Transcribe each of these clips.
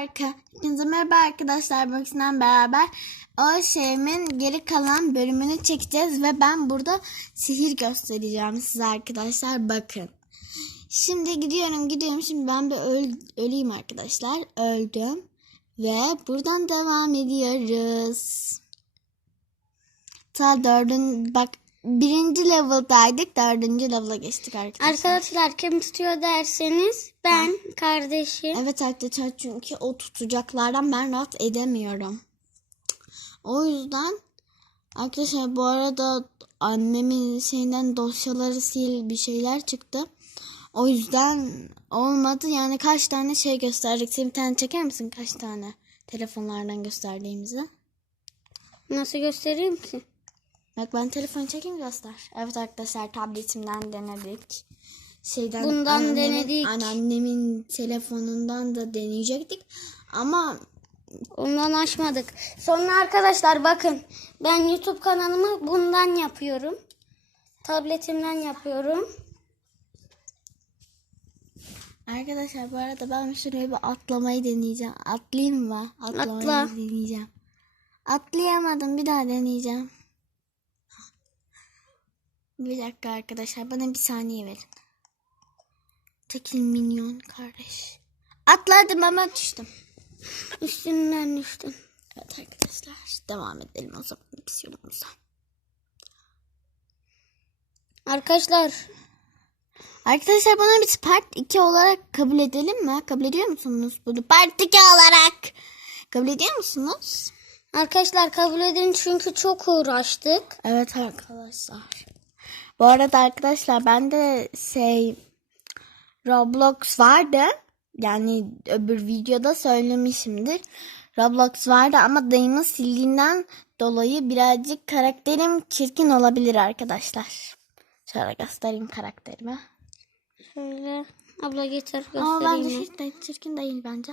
arka. Hepinize merhaba arkadaşlar. Bakın beraber o şeyimin geri kalan bölümünü çekeceğiz ve ben burada sihir göstereceğim size arkadaşlar. Bakın. Şimdi gidiyorum gidiyorum. Şimdi ben bir öl- öleyim arkadaşlar. Öldüm. Ve buradan devam ediyoruz. Ta dördün bak birinci level'daydık. Dördüncü level'a geçtik arkadaşlar. Arkadaşlar kim tutuyor derseniz ben kardeşim. Evet arkadaşlar çünkü o tutacaklardan ben rahat edemiyorum. O yüzden arkadaşlar bu arada annemin şeyinden dosyaları sil bir şeyler çıktı. O yüzden olmadı. Yani kaç tane şey gösterdik. Sen bir tane çeker misin kaç tane telefonlardan gösterdiğimizi? Nasıl göstereyim ki? Bak ben telefonu çekeyim göster. Evet arkadaşlar tabletimden denedik. Şeyden Bundan anneannemin- denedik. Anneannemin telefonundan da deneyecektik. Ama Ondan açmadık. Sonra arkadaşlar bakın ben YouTube kanalımı bundan yapıyorum. Tabletimden yapıyorum. arkadaşlar bu arada ben şuraya bir atlamayı deneyeceğim. Atlayayım mı? Atlamayı Atla. deneyeceğim. Atlayamadım bir daha deneyeceğim. Bir dakika arkadaşlar bana bir saniye verin. Tekil minyon kardeş. Atladım ama düştüm. Üstünden düştüm. Evet arkadaşlar devam edelim o zaman biz. Arkadaşlar Arkadaşlar bana bir part 2 olarak kabul edelim mi? Kabul ediyor musunuz bunu? Part 2 olarak. Kabul ediyor musunuz? arkadaşlar kabul edin çünkü çok uğraştık. Evet arkadaşlar. Bu arada arkadaşlar ben de şey Roblox vardı. Yani öbür videoda söylemişimdir. Roblox vardı ama dayımın sildiğinden dolayı birazcık karakterim çirkin olabilir arkadaşlar. Şöyle göstereyim karakterimi. Şöyle abla getir Ama bence göstereyim. hiç de çirkin değil bence.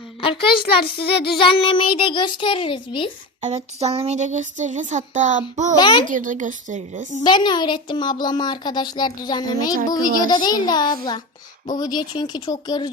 Arkadaşlar size düzenlemeyi de gösteririz biz. Evet düzenlemeyi de gösteririz. Hatta bu Ben- videoda gösteririz. Ben öğrettim ablama arkadaşlar düzenlemeyi. Evet Bu videoda arkadaşlar. değil de abla. Bu video çünkü çok yorucu